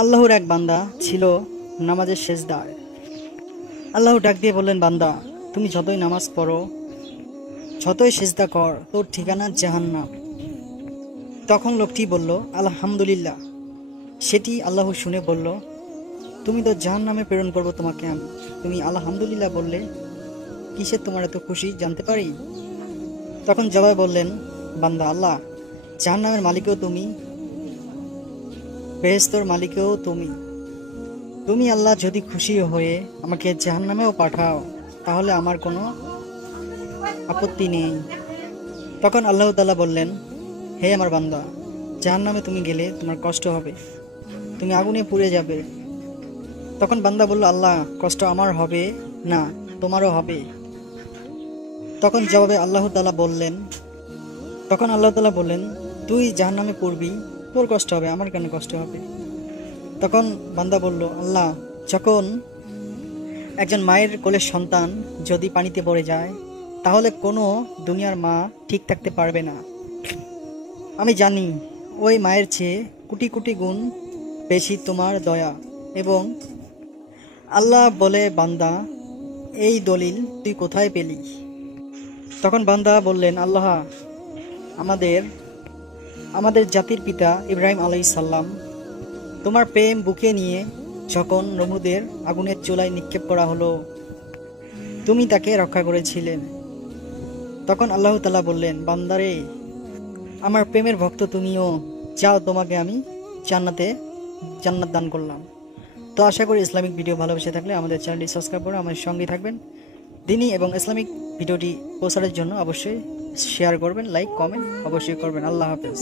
আল্লাহর এক বান্দা ছিল নামাজের সেজদায়। আল্লাহ ডাক দিয়ে বললেন, বান্দা তুমি যতই নামাজ পড়ো, যতই সেজদা কর, তোর ঠিকানা জাহান্নাম। তখন লোকটি বলল, আলহামদুলিল্লাহ। সেটি আল্লাহ শুনে বলল, তুমি তো জাহান্নামে প্রেরণ করবো তোমাকে আমি, তুমি আলহামদুলিল্লাহ বললে, কিসের তোমার এত খুশি জানতে পারি? তখন জবাবে বললেন, বান্দা আল্লাহ, জাহান্নামের মালিকও তুমি, বেহেশতের মালিকও তুমি। তুমি আল্লাহ যদি খুশি হয়ে আমাকে জাহান্নামেও পাঠাও, তাহলে আমার কোনো আপত্তি নেই। তখন আল্লাহ তাআলা বললেন, হে আমার বান্দা, জাহান্নামে তুমি গেলে তোমার কষ্ট হবে, তুমি আগুনে পুড়ে যাবে। তখন বান্দা বলল, আল্লাহ, কষ্ট আমার হবে না, তোমারও হবে। তখন জবাবে আল্লাহ তাআলা বললেন, তুই জাহান্নামে পড়বি, তোর কষ্ট হবে, আমার কেন কষ্ট হবে? তখন বান্দা বলল, আল্লাহ, যখন একজন মায়ের কোলের সন্তান যদি পানিতে পড়ে যায়, তাহলে কোনো দুনিয়ার মা ঠিক থাকতে পারবে না। আমি জানি ওই মায়ের চেয়ে কোটি কোটি গুণ বেশি তোমার দয়া। এবং আল্লাহ বলে, বান্দা, এই দলিল তুই কোথায় পেলি? তখন বান্দা বললেন, আল্লাহ, আমাদের জাতির পিতা ইব্রাহিম আলাইহিস সালাম তোমার প্রেম বুকে নিয়ে যখন নমরুদের আগুনের চুলায় নিক্ষেপ করা হলো, তুমি তাকে রক্ষা করেছিলেন। তখন আল্লাহ তাআলা বললেন, বান্দারে, আমার প্রেমের ভক্ত তুমিও, যাও, তোমাকে আমি জান্নাত দান করলাম। তো আশা করি ইসলামিক ভিডিও ভালোবেসে থাকলে আমাদের চ্যানেলটি সাবস্ক্রাইব করে আমাদের সঙ্গেই থাকবেন। দিনী এবং ইসলামিক ভিডিওটি প্রচারের জন্য অবশ্যই শেয়ার করবেন, লাইক কমেন্ট অবশ্যই করবেন। আল্লাহ হাফেজ।